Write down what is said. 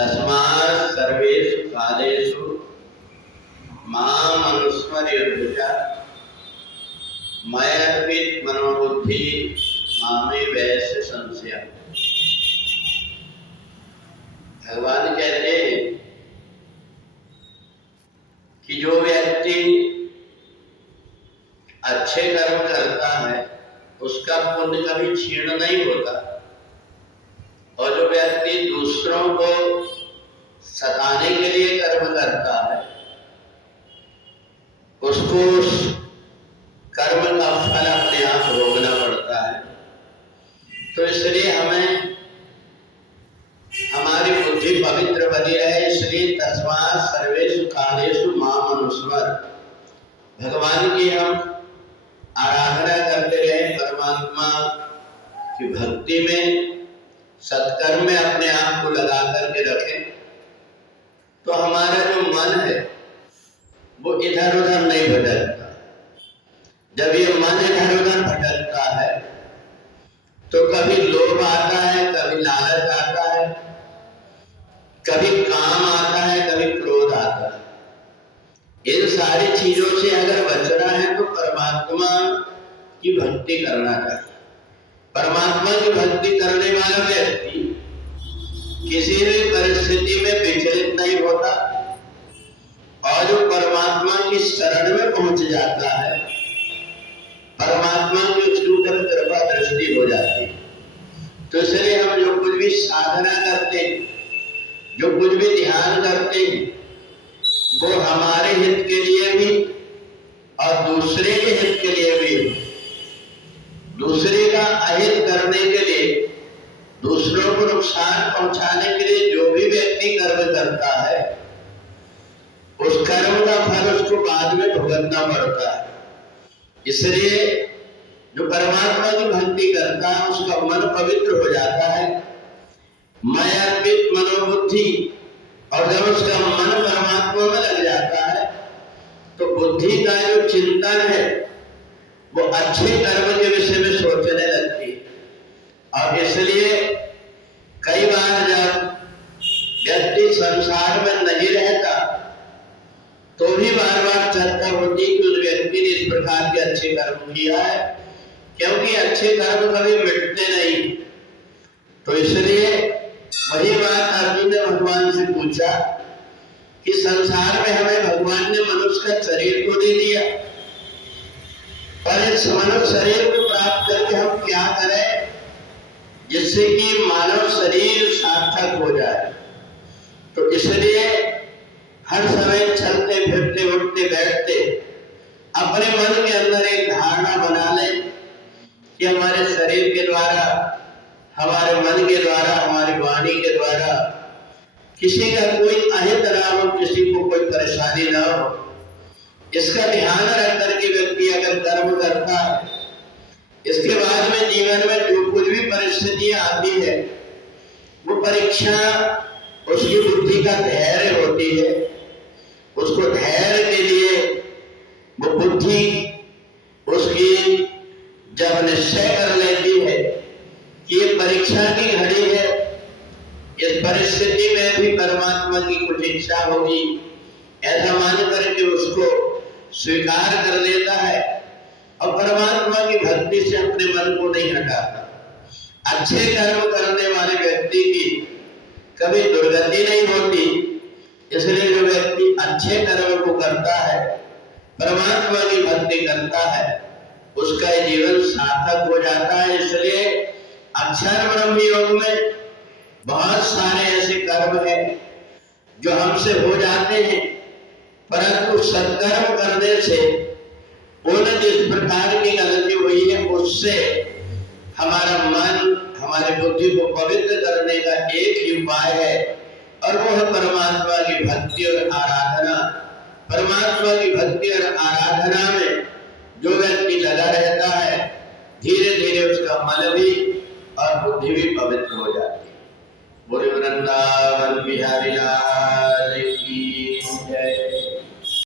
तस्मात् सर्वेषु कालेषु माम् अनुस्मर्य मयर्पित मनोबुद्धि मामे वैश्य संशय। भगवान कहते हैं कि जो व्यक्ति अच्छे कर्म करता है उसका पुण्य कभी क्षीण नहीं होता, और जो व्यक्ति दूसरों को सताने के लिए कर्म करता है उसको उस कर्म का फल अपने आप भोगना पड़ता है। तो इसलिए हमें हमारी बुद्धि पवित्र बनी रहे, इसलिए तस्मात् सर्वेषु कालेषु माम् अनुस्मर, भगवान की हम आराधना करते रहे, परमात्मा की भक्ति में सत्कर्म में अपने आप को लगा करके रखें, तो हमारा जो मन है वो इधर उधर नहीं भटकता। जब ये मन इधर उधर भटकता है तो कभी लोभ आता है, कभी लालच आता है, कभी काम आता है, कभी क्रोध आता है। इन सारी चीजों से अगर बचना है तो परमात्मा की भक्ति करना चाहिए। परमात्मा की भक्ति करने वाला व्यक्ति किसी भी परिस्थिति में विचलित नहीं होता, और जो परमात्मा की शरण में पहुंच जाता है परमात्मा की उसके ऊपर कृपा दृष्टि हो जाती है। तो इसलिए हम जो कुछ भी साधना करते हैं, जो कुछ भी ध्यान करते हैं, वो हमारे हित के लिए भी और दूसरे के हित के लिए भी। दूसरे का अहित करने के लिए, दूसरों को नुकसान पहुंचाने के लिए जो भी व्यक्ति कर्म करता है उस कर्म का फल उसको बाद में भुगतना पड़ता है। इसलिए जो परमात्मा की भक्ति करता है उसका मन पवित्र हो जाता है, मैं अर्पित मनोबुद्धि, और जब उसका मन परमात्मा में लग जाता है तो बुद्धि का जो चिंतन है वो अच्छे कर्म के विषय में सोचने लगती है। और इसलिए कई बार जब व्यक्ति संसार में नहीं रहता तो भी बार बार चर्चा होती कि उस व्यक्ति ने इस प्रकार के अच्छे कर्म किया है, क्योंकि अच्छे कर्म कभी मिटते नहीं। तो इसलिए वही बात अर्जुन ने भगवान से पूछा कि संसार में हमें भगवान ने मनुष्य का शरीर को दे दिया, पर इस मानव शरीर को प्राप्त करके हम क्या करें जिससे कि मानव शरीर सार्थक हो जाए। तो इसलिए हर समय चलते फिरते उठते बैठते अपने मन के अंदर एक धारणा बना ले कि हमारे शरीर के द्वारा, हमारे मन के द्वारा, हमारी वाणी के द्वारा किसी का कोई अहित ना हो, किसी को कोई परेशानी ना हो। इसका ध्यान रख करके व्यक्ति अगर कर्म करता है, इसके बाद में जीवन में जो कुछ भी परिस्थितियां आती है वो परीक्षा उसकी बुद्धि का धैर्य होती है। उसको धैर्य के लिए वो बुद्धि उसकी जब निश्चय कर लेती है कि ये परीक्षा की घड़ी है, इस परिस्थिति में भी परमात्मा की कुछ इच्छा होगी, ऐसा मान करके उसको स्वीकार कर लेता है और परमात्मा की भक्ति से अपने मन को नहीं हटाता। अच्छे कर्म करने वाले व्यक्ति की कभी दुर्गति नहीं होती। इसलिए जो व्यक्ति अच्छे कर्म को करता है, परमात्मा की भक्ति करता है, उसका जीवन सार्थक हो जाता है। इसलिए अक्षर ब्रह्म योग में बहुत सारे ऐसे कर्म हैं जो हमसे हो जाते हैं, परंतु सत्कर्म करने से उन जिस प्रकार की गलती हुई है उससे हमारा मन, हमारी बुद्धि को पवित्र करने का एक ही उपाय है, और वो है परमात्मा की भक्ति और आराधना। परमात्मा की भक्ति और आराधना में जो व्यक्ति लगा रहता है, धीरे धीरे उसका मन भी और बुद्धि भी पवित्र हो जाती है। बोले वृंदावन बिहारी लाल।